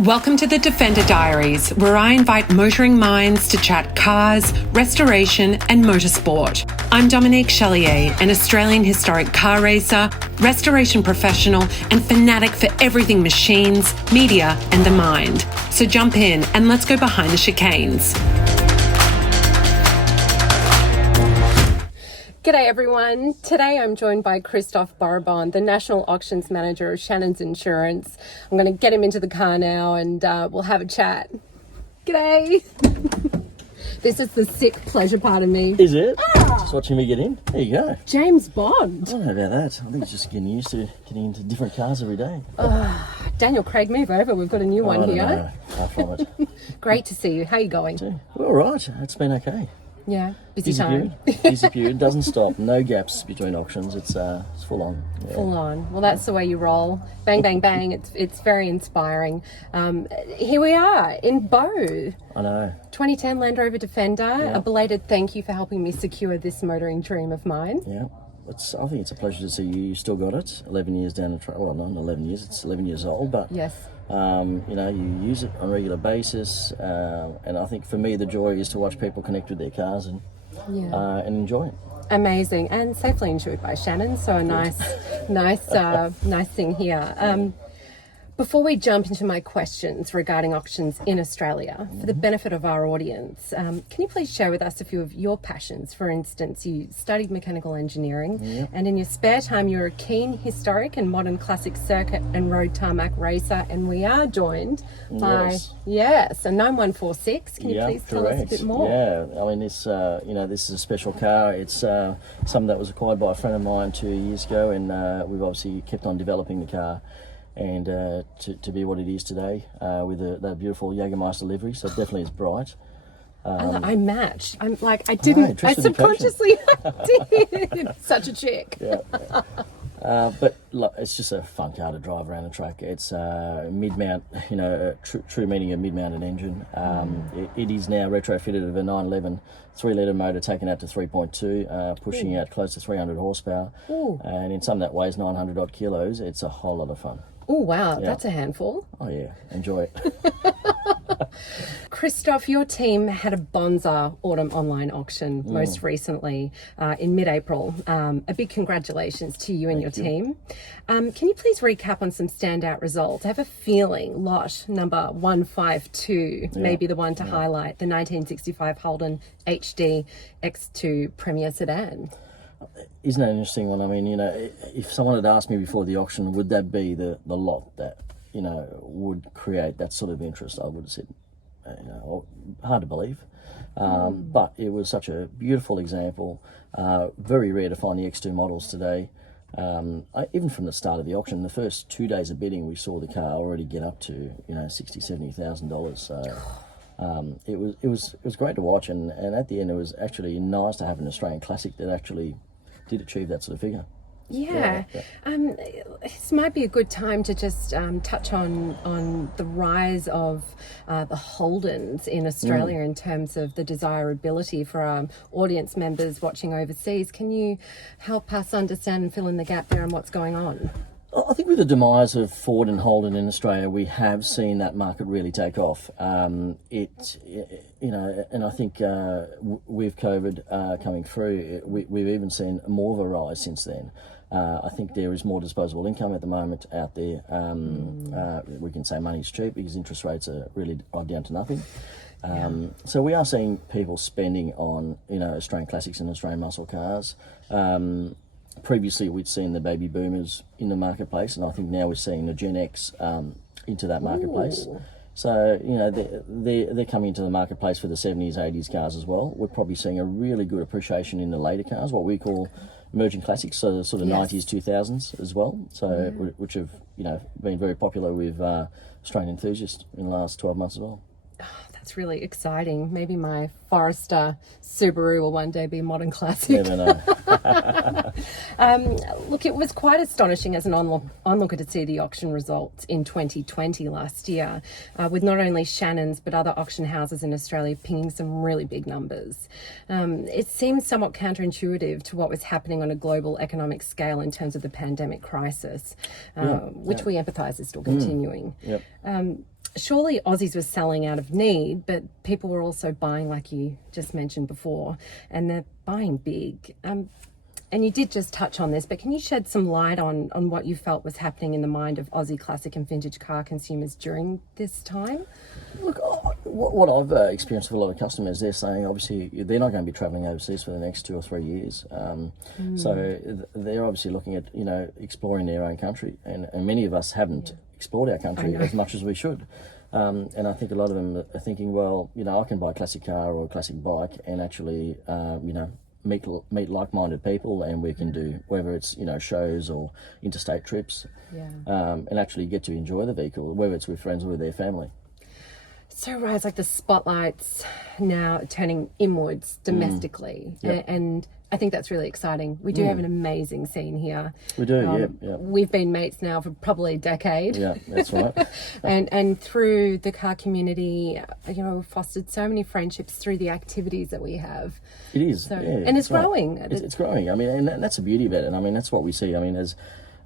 Welcome to the Defender Diaries, where I invite motoring minds to chat cars, restoration and motorsport. I'm Dominique Chalier, an Australian historic car racer, restoration professional and fanatic for everything machines, media and the mind. So jump in and let's go behind the chicanes. G'day everyone. Today I'm joined by Christophe Boribon, the National Auctions Manager of Shannons Insurance. I'm going to get him into the car now and we'll have a chat. G'day. This is the sick pleasure part of me. Is it? Just watching me get in? There you go. James Bond. I don't know about that. I think it's just getting used to getting into different cars every day. Daniel Craig, move over. We've got a new one here. No, far from it. Great to see you. How are you going? Well, all right. It's been okay. Yeah, busy time. Busy period. Doesn't stop. No gaps between auctions. It's full on. Yeah. Full on. Well, that's the way you roll. Bang, bang, bang. It's very inspiring. Here we are in Beaux. I know. 2010 Land Rover Defender. Yeah. A belated thank you for helping me secure this motoring dream of mine. Yeah. I think it's a pleasure to see you still got it. 11 years down the track. Well, not 11 years. It's 11 years old, but yes. You use it on a regular basis, and I think for me the joy is to watch people connect with their cars and enjoy it. Amazing, and safely insured by Shannons, so a nice thing here. Before we jump into my questions regarding auctions in Australia, for the benefit of our audience, can you please share with us a few of your passions? For instance, you studied mechanical engineering, and in your spare time you're a keen historic and modern classic circuit and road tarmac racer, and we are joined by a 9146. Can you please tell us a bit more? Yeah, I mean this is a special car. It's something that was acquired by a friend of mine 2 years ago, and we've obviously kept on developing the car. And to be what it is today, with that beautiful Jägermeister livery, so it definitely is bright. I match. I'm like, I didn't. I subconsciously did. Such a chick. Yeah. But look, it's just a fun car to drive around the track. It's mid-mount, true meaning of mid-mounted engine. It is now retrofitted of a 911 3-litre motor taken out to 3.2, pushing out close to 300 horsepower. Ooh. And in something that weighs 900 odd kilos, it's a whole lot of fun. Oh, wow. Yeah. That's a handful. Oh, yeah. Enjoy it. Christophe, your team had a Bonza autumn online auction most recently in mid-April. A big congratulations to you and your team. Can you please recap on some standout results? I have a feeling lot number 152 may be the one to highlight, the 1965 Holden HD X2 Premier Sedan. Isn't that an interesting one? I mean, if someone had asked me before the auction, would that be the lot that, would create that sort of interest, I would have said, hard to believe. But it was such a beautiful example. Very rare to find the X2 models today. Even from the start of the auction, the first 2 days of bidding, we saw the car already get up to, $60,000-$70,000. So it was great to watch, and at the end it was actually nice to have an Australian classic that actually did achieve that sort of figure. Yeah. This might be a good time to just touch on the rise of the Holdens in Australia in terms of the desirability for our audience members watching overseas. Can you help us understand and fill in the gap there on what's going on? I think with the demise of Ford and Holden in Australia, we have seen that market really take off. And I think with COVID coming through, we've even seen more of a rise since then. I think there is more disposable income at the moment out there. We can say money's cheap because interest rates are really down to nothing. So we are seeing people spending on, Australian classics and Australian muscle cars. Previously, we'd seen the baby boomers in the marketplace, and I think now we're seeing the Gen X into that marketplace. Ooh. So, they're coming into the marketplace for the 70s, 80s cars as well. We're probably seeing a really good appreciation in the later cars, what we call emerging classics, so the sort of 90s, 2000s as well, so which have, been very popular with Australian enthusiasts in the last 12 months as well. That's really exciting. Maybe my Forester Subaru will one day be a modern classic. Never know. Look, it was quite astonishing as an onlooker to see the auction results in 2020 last year, with not only Shannons but other auction houses in Australia pinging some really big numbers. It seems somewhat counterintuitive to what was happening on a global economic scale in terms of the pandemic crisis, which we empathise is still continuing. Yep. surely Aussies were selling out of need, but people were also buying, like you just mentioned before, and they're buying big. And you did just touch on this, but can you shed some light on what you felt was happening in the mind of Aussie classic and vintage car consumers during this time? Look, what I've experienced with a lot of customers, they're saying obviously they're not going to be travelling overseas for the next 2 or 3 years. So they're obviously looking at, exploring their own country. And many of us haven't explored our country as much as we should. And I think a lot of them are thinking, well, I can buy a classic car or a classic bike and actually, meet like-minded people, and we can do whether it's shows or interstate trips, and actually get to enjoy the vehicle, whether it's with friends or with their family. So right, it's like the spotlight's now turning inwards domestically, and I think that's really exciting. We do have an amazing scene here. We do, yeah. We've been mates now for probably a decade. Yeah, that's right. and through the car community, we've fostered so many friendships through the activities that we have. It is, so, yeah, and it's growing. Right. It's growing. I mean, and that's the beauty about it. I mean, that's what we see. I mean, as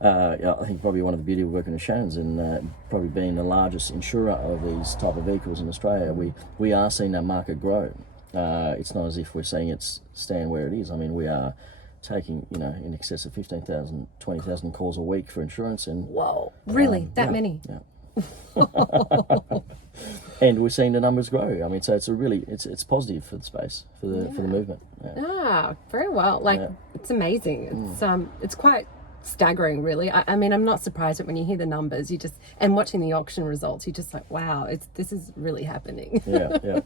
I think probably one of the beauty of working with Shannons and probably being the largest insurer of these type of vehicles in Australia, we are seeing that market grow. It's not as if we're seeing it stand where it is. I mean, we are taking, in excess of 15,000, 20,000 calls a week for insurance. And whoa, really? That many? Yeah. And we're seeing the numbers grow. I mean, so it's positive for the space, for the movement. Yeah. Very well. It's amazing. It's quite staggering, really. I mean, I'm not surprised that when you hear the numbers, and watching the auction results, you're just like, wow, this is really happening. Yeah.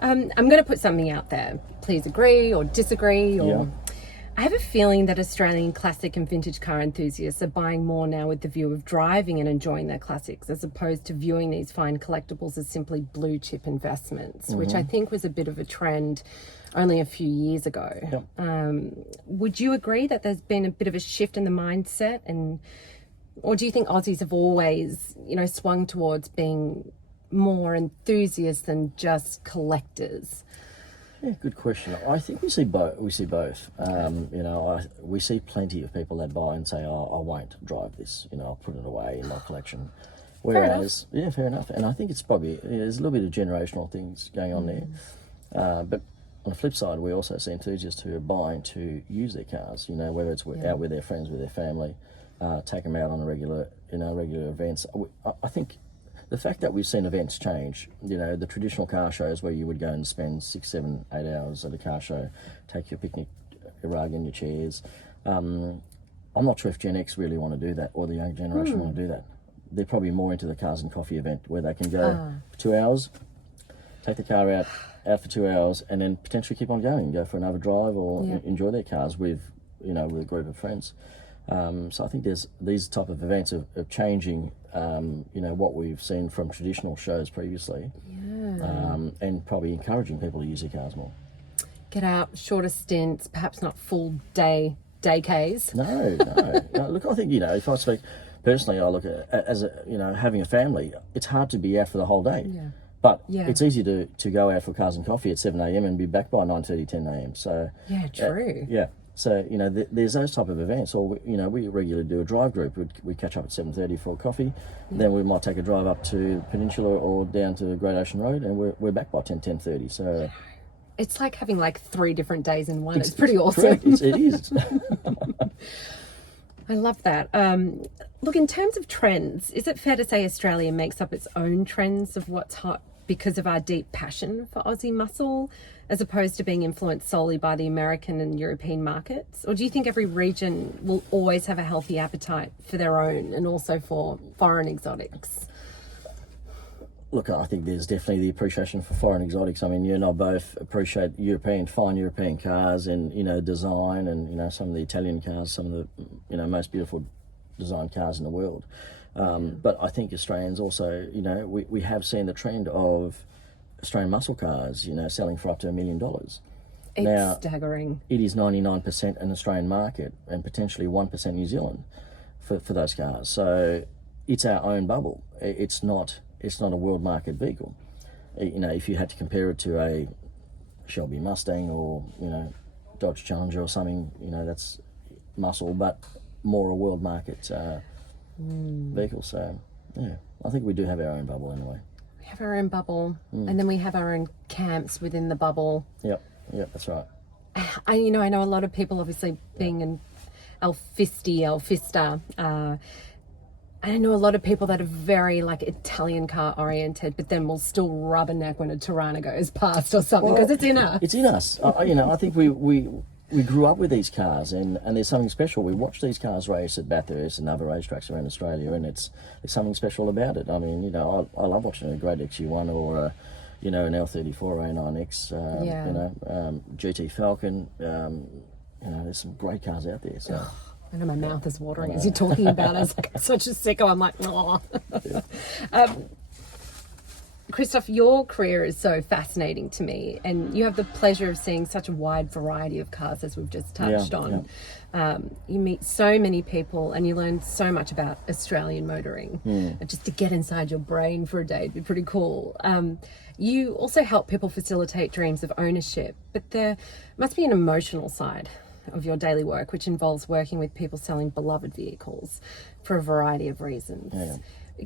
I'm going to put something out there. Please agree or disagree. I have a feeling that Australian classic and vintage car enthusiasts are buying more now with the view of driving and enjoying their classics, as opposed to viewing these fine collectibles as simply blue chip investments, which I think was a bit of a trend only a few years ago. Would you agree that there's been a bit of a shift in the mindset, or do you think Aussies have always, swung towards being more enthusiasts than just collectors? Yeah, good question. I think we see both. We see see plenty of people that buy and say, "Oh, I won't drive this. I'll put it away in my collection." Whereas, fair enough. And I think it's probably there's a little bit of generational things going on there. But on the flip side, we also see enthusiasts who are buying to use their cars. Whether it's out with their friends, with their family, take them out on regular events. I think the fact that we've seen events change, the traditional car shows where you would go and spend 6, 7, 8 hours at a car show, take your picnic rug and your chairs. I'm not sure if Gen X really want to do that, or the young generation want to do that. They're probably more into the cars and coffee event where they can go for 2 hours, take the car out for 2 hours, and then potentially keep on going, go for another drive or enjoy their cars with a group of friends. So I think there's these type of events of changing, what we've seen from traditional shows previously, and probably encouraging people to use their cars more. Get out, shorter stints, perhaps not full day Ks. No. Look, I think if I speak personally, I look at as having a family. It's hard to be out for the whole day. Yeah. But it's easy to go out for cars and coffee at 7 a.m. and be back by 9:30, 10 a.m. So true. So there's those type of events, or we regularly do a drive group. We catch up at 7:30 for coffee, then we might take a drive up to Peninsula or down to Great Ocean Road, and we're back by 10:30. So it's like having 3 different days in one. It's pretty awesome. It is. I love that. Look, in terms of trends, is it fair to say Australia makes up its own trends of what's hot because of our deep passion for Aussie muscle, as opposed to being influenced solely by the American and European markets? Or do you think every region will always have a healthy appetite for their own and also for foreign exotics? Look, I think there's definitely the appreciation for foreign exotics. I mean, you and I both appreciate fine European cars and, design and, some of the Italian cars, some of the, most beautiful designed cars in the world. But I think Australians also, we have seen the trend of Australian muscle cars, selling for up to $1 million. It's staggering. It is 99% an Australian market and potentially 1% New Zealand for those cars. So it's our own bubble. It's not a world market vehicle. If you had to compare it to a Shelby Mustang or, Dodge Challenger or something, that's muscle, but more a world market vehicle. So, yeah. I think we do have our own bubble anyway. We have our own bubble, and then we have our own camps within the bubble. Yep, that's right. I know a lot of people, obviously being an Alfista. I know a lot of people that are very like Italian car oriented, but then will still rub a neck when a Tirana goes past or something because it's in us. It's in us. I think we grew up with these cars, and there's something special. We watch these cars race at Bathurst and other racetracks around Australia, and there's something special about it. I mean, I love watching a great XU1 or an L34 A9X, GT Falcon. There's some great cars out there. So. I know my mouth is watering as you're talking about it. It's like I'm such a sicko. I'm like, oh. Christophe, your career is so fascinating to me, and you have the pleasure of seeing such a wide variety of cars, as we've just touched on. Yeah. You meet so many people, and you learn so much about Australian motoring. Just to get inside your brain for a day would be pretty cool. You also help people facilitate dreams of ownership, but there must be an emotional side of your daily work, which involves working with people selling beloved vehicles for a variety of reasons. Yeah.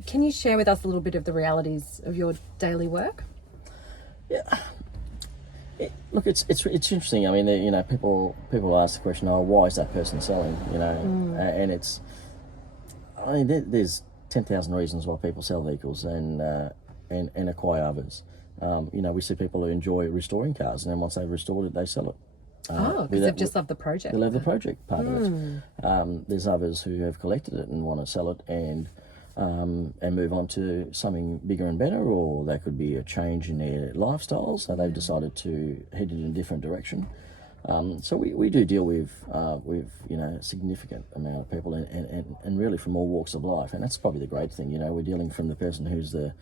Can you share with us a little bit of the realities of your daily work? Yeah. Look, it's interesting. I mean, people ask the question, why is that person selling? And there's 10,000 reasons why people sell vehicles and acquire others. We see people who enjoy restoring cars, and then once they've restored it, they sell it. Because they've just loved the project. They love the project part of it. There's others who have collected it and want to sell it and move on to something bigger and better, or they could be a change in their lifestyle, so they've decided to head in a different direction. So we do deal with a significant amount of people and really from all walks of life, and that's probably the great thing. We're dealing from the person who's the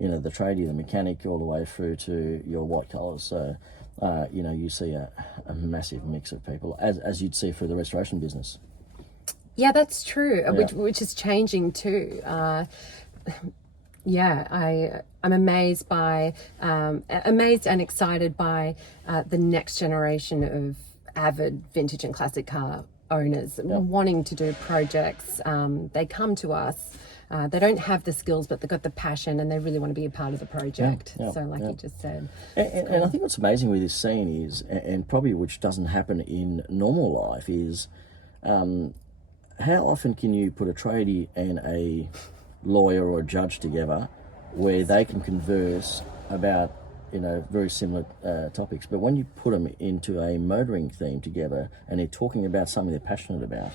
tradie, the mechanic, all the way through to your white collars. So you see a massive mix of people, as you'd see for the restoration business. Yeah, that's true, which is changing too. I'm amazed and excited by the next generation of avid vintage and classic car owners wanting to do projects. They come to us. They don't have the skills, but they've got the passion, and they really want to be a part of the project. So, you just said. And I think what's amazing with this scene is, and probably which doesn't happen in normal life, is how often can you put a tradie and a lawyer or a judge together where they can converse about very similar topics, but when you put them into a motoring theme together and they're talking about something they're passionate about,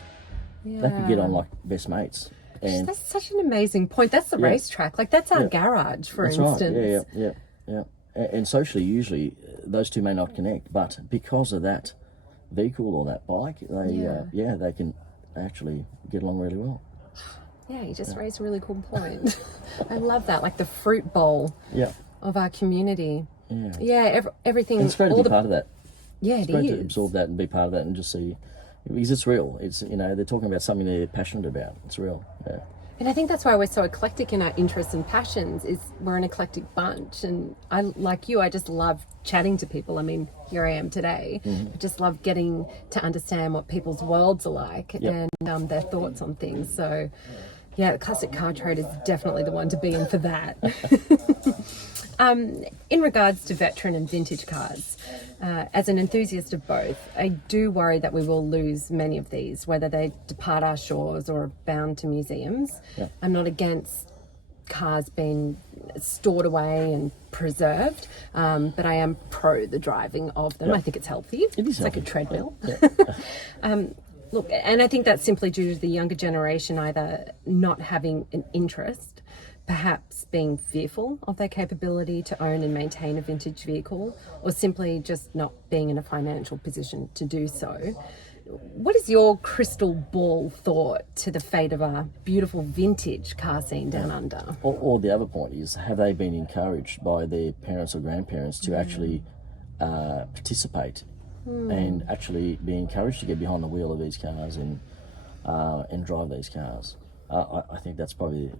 they could get on like best mates. And that's such an amazing point. That's the racetrack. Like, that's our garage, for instance. Right. Yeah. And socially, usually, those two may not connect, but because of that vehicle or that bike, they can actually get along really well. Yeah, you just raised a really cool point. I love that, like the fruit bowl of our community. Everything. And it's great to be part of that. Yeah, it's great to absorb that and be part of that and just see. Because it's real. It's they're talking about something they're passionate about. It's real. Yeah. And I think that's why we're so eclectic in our interests and passions. Is we're an eclectic bunch, and I, like you, I just love chatting to people. I mean, here I am today. I just love getting to understand what people's worlds are like and their thoughts on things. So, the classic car trade is definitely the one to be in for that. In regards to veteran and vintage cars, as an enthusiast of both, I do worry that we will lose many of these, whether they depart our shores or are bound to museums. I'm not against cars being stored away and preserved, but I am pro the driving of them. I think it's healthy. It's like a treadmill. Look, and I think that's simply due to the younger generation either not having an interest, perhaps being fearful of their capability to own and maintain a vintage vehicle, or simply just not being in a financial position to do so. What is your crystal ball thought to the fate of our beautiful vintage car scene down under? Or the other point is, have they been encouraged by their parents or grandparents to actually participate and actually be encouraged to get behind the wheel of these cars and drive these cars? I think that's probably,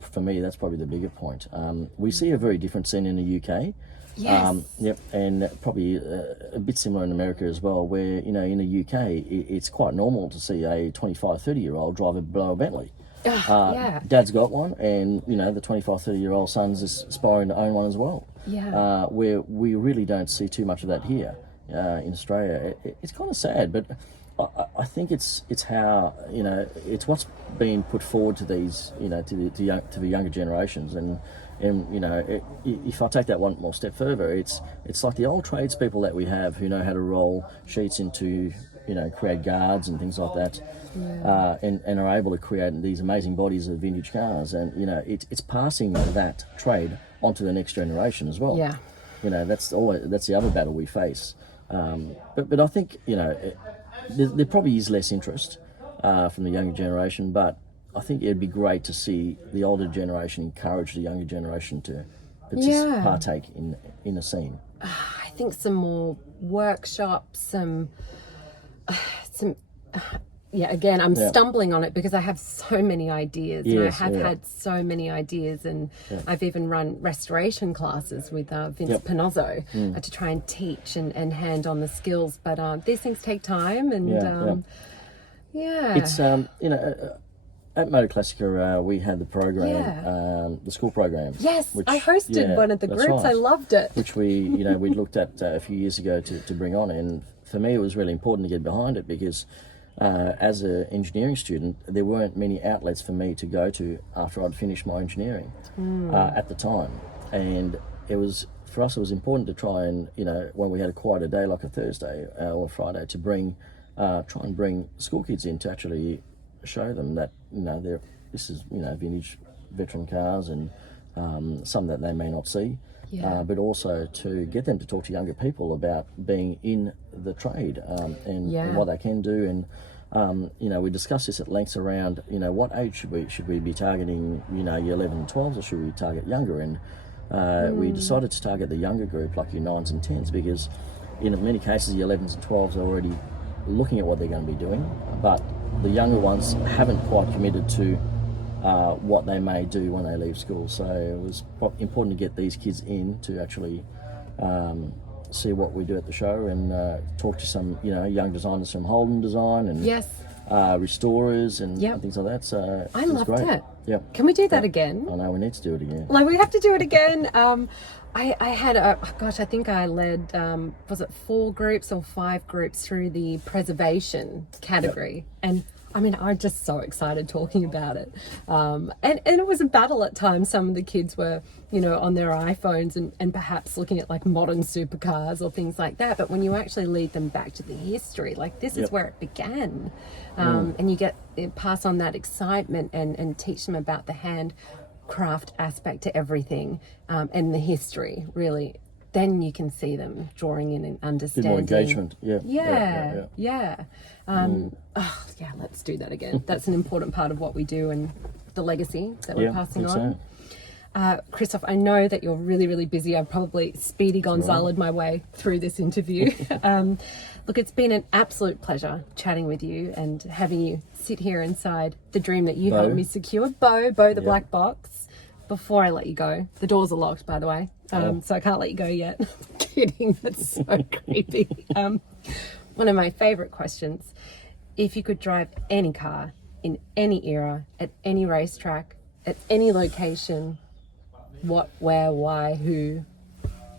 for me, that's probably the bigger point. We see a very different scene in the UK. Yes. And probably a bit similar in America as well, where, in the UK, it's quite normal to see a 25, 30-year-old drive a Beaux Bentley. Yeah. Dad's got one, and you know the 25, 30-year-old son's is aspiring to own one as well. Yeah. Where we really don't see too much of that here in Australia. It's kind of sad, but I think it's how, you know, it's what's being put forward to these, you know, to the younger generations, and you know, if I take that one more step further, it's like the old tradespeople that we have who know how to roll sheets into, you know, create guards and things like that, and are able to create these amazing bodies of vintage cars, and you know, it's passing that trade onto the next generation as well. Yeah. You know, that's the other battle we face. But I think, you know, there probably is less interest from the younger generation, but I think it'd be great to see the older generation encourage the younger generation to partake in the scene. I think some more workshops, some again, I'm stumbling on it because I have so many ideas. Yes, and I have had so many ideas, and I've even run restoration classes with Vince Panozzo to try and teach and hand on the skills. But these things take time, and It's you know, at Motor Classica we had the program, the school program. Yes, which, I hosted one of the that's groups. right. I loved it. Which we looked at a few years ago to bring on, and for me it was really important to get behind it because as an engineering student, there weren't many outlets for me to go to after I'd finished my engineering at the time, and for us it was important to try and, you know, when we had a quieter day like a Thursday or a Friday, to try and bring school kids in to actually show them that, you know, this is, you know, vintage veteran cars, and some that they may not see, but also to get them to talk to younger people about being in the trade and what they can do. And you know, we discussed this at length around, you know, what age should we be targeting, you know, year 11 and 12s, or should we target younger? And we decided to target the younger group, like your 9s and 10s, because in many cases your 11s and 12s are already looking at what they're going to be doing, but the younger ones haven't quite committed to what they may do when they leave school. So it was important to get these kids in to actually see what we do at the show, and talk to some, you know, young designers from Holden Design and restorers and things like that. So I loved great. it. Yep. Can we do that again? I know we need to do it again. Like, we have to do it again. I had I think I led, was it 4 groups or 5 groups through the preservation category. And I mean, I'm just so excited talking about it. And it was a battle at times. Some of the kids were, you know, on their iPhones and perhaps looking at like modern supercars or things like that. But when you actually lead them back to the history, like this is where it began. And you pass on that excitement and teach them about the handcraft aspect to everything, and the history, really. Then you can see them drawing in and understanding. More engagement, Let's do that again. That's an important part of what we do and the legacy that we're passing on. Christophe, I know that you're really, really busy. I've probably Speedy Gonzalez my way through this interview. Look, it's been an absolute pleasure chatting with you and having you sit here inside the dream that you helped me secure. Beaux the black box. Before I let you go, the doors are locked, by the way, so I can't let you go yet. Kidding, that's so creepy. One of my favourite questions: if you could drive any car in any era, at any racetrack, at any location, what, where, why, who,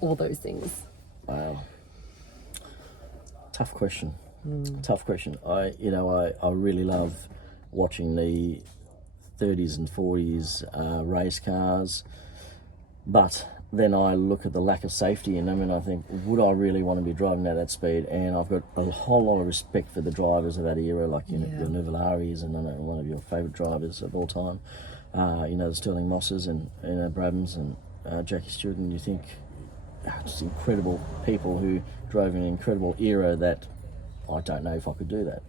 all those things. Wow, tough question. Tough question. I really love watching the 30s and 40s race cars, but then I look at the lack of safety in them and I think, would I really want to be driving at that speed? And I've got a whole lot of respect for the drivers of that era, like your Nuvollaris, and I know one of your favourite drivers of all time, you know, the Sterling Mosses and Brabhams and Jackie Stewart, and you think, just incredible people who drove in an incredible era that I don't know if I could do that.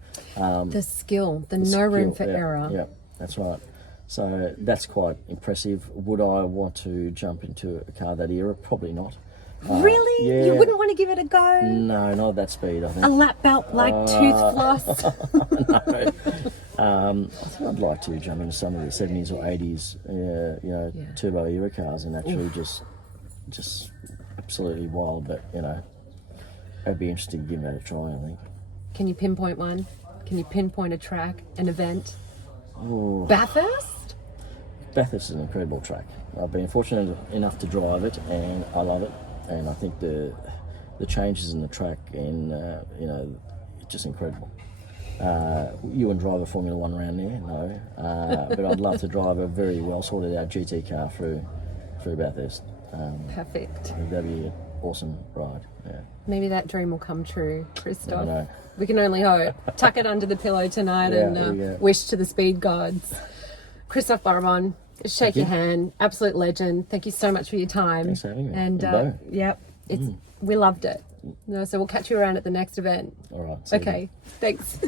The skill, no room for error. Yeah, that's right. So that's quite impressive. Would I want to jump into a car that era? Probably not. Really? Yeah. You wouldn't want to give it a go? No, not at that speed, I think. A lap belt like tooth floss? No. I think I'd like to jump into some of the 70s or 80s, turbo era cars and actually just absolutely wild. But, you know, it'd be interesting to give that a try, I think. Can you pinpoint one? Can you pinpoint a track, an event? Bathurst? Bathurst is an incredible track. I've been fortunate enough to drive it, and I love it. And I think the changes in the track, and it's just incredible. You wouldn't drive a Formula One around there, no. But I'd love to drive a very well sorted out GT car through Bathurst. Perfect. That'd be an awesome ride. Yeah. Maybe that dream will come true, Christophe. I know. We can only hope. Tuck it under the pillow tonight and wish to the speed gods. Christophe Boribon, shake your hand. Absolute legend. Thank you so much for your time. Thanks for having me. And yep, we loved it. So we'll catch you around at the next event. All right. Okay. Thanks.